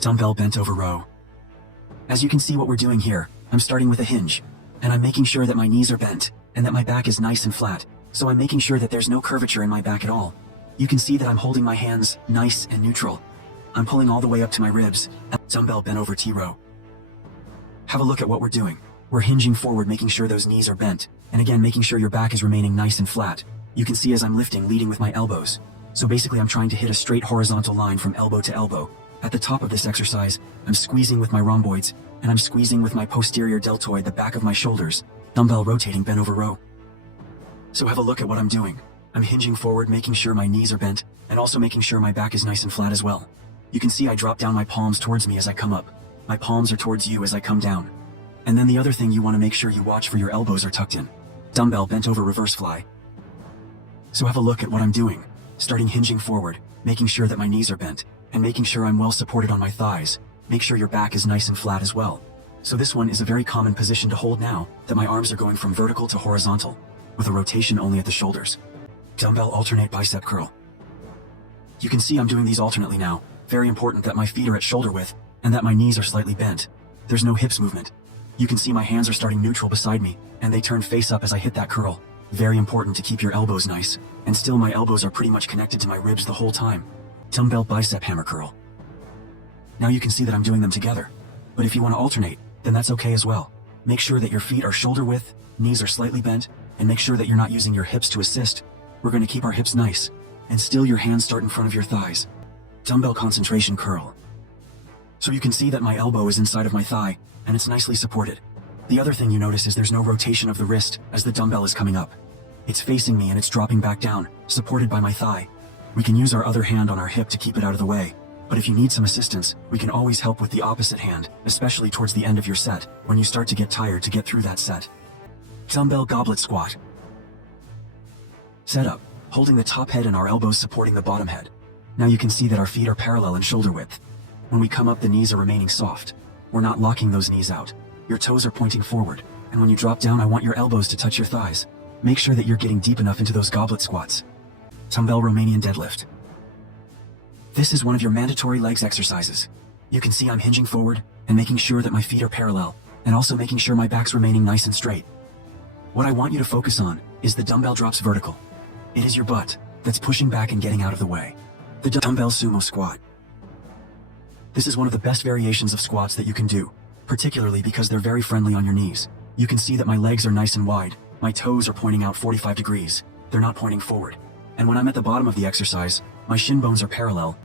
Dumbbell bent over row. As you can see what we're doing here, I'm starting with a hinge, and I'm making sure that my knees are bent, and that my back is nice and flat, so I'm making sure that there's no curvature in my back at all. You can see that I'm holding my hands nice and neutral. I'm pulling all the way up to my ribs. Dumbbell bent over T-row. Have a look at what we're doing. We're hinging forward, making sure those knees are bent, and again making sure your back is remaining nice and flat. You can see as I'm lifting, leading with my elbows. So basically I'm trying to hit a straight horizontal line from elbow to elbow. At the top of this exercise, I'm squeezing with my rhomboids, and I'm squeezing with my posterior deltoid, the back of my shoulders. Dumbbell rotating, bent over row. So have a look at what I'm doing. I'm hinging forward, making sure my knees are bent, and also making sure my back is nice and flat as well. You can see I drop down my palms towards me as I come up. My palms are towards you as I come down. And then the other thing you want to make sure you watch for your elbows are tucked in. Dumbbell bent over reverse fly. So have a look at what I'm doing. Starting hinging forward, making sure that my knees are bent, and making sure I'm well supported on my thighs. Make sure your back is nice and flat as well. So this one is a very common position to hold now that my arms are going from vertical to horizontal, with a rotation only at the shoulders. Dumbbell alternate bicep curl. You can see I'm doing these alternately now. Very important that my feet are at shoulder width, and that my knees are slightly bent. There's no hips movement. You can see my hands are starting neutral beside me, and they turn face up as I hit that curl. Very important to keep your elbows nice, and still my elbows are pretty much connected to my ribs the whole time. Dumbbell bicep hammer curl. Now you can see that I'm doing them together. But if you want to alternate, then that's okay as well. Make sure that your feet are shoulder width, knees are slightly bent, and make sure that you're not using your hips to assist. We're going to keep our hips nice, and still your hands start in front of your thighs. Dumbbell concentration curl. So you can see that my elbow is inside of my thigh, and it's nicely supported. The other thing you notice is there's no rotation of the wrist as the dumbbell is coming up. It's facing me and it's dropping back down, supported by my thigh. We can use our other hand on our hip to keep it out of the way, but if you need some assistance, we can always help with the opposite hand, especially towards the end of your set, when you start to get tired to get through that set. Dumbbell goblet squat. Set up, holding the top head and our elbows supporting the bottom head. Now you can see that our feet are parallel in shoulder width. When we come up, the knees are remaining soft. We're not locking those knees out. Your toes are pointing forward, and when you drop down, I want your elbows to touch your thighs. Make sure that you're getting deep enough into those goblet squats. Dumbbell Romanian deadlift. This is one of your mandatory legs exercises. You can see I'm hinging forward and making sure that my feet are parallel, and also making sure my back's remaining nice and straight. What I want you to focus on is the dumbbell drops vertical. It is your butt that's pushing back and getting out of the way. The dumbbell sumo squat. This is one of the best variations of squats that you can do, particularly because they're very friendly on your knees. You can see that my legs are nice and wide. My toes are pointing out 45 degrees. They're not pointing forward. And when I'm at the bottom of the exercise, my shin bones are parallel,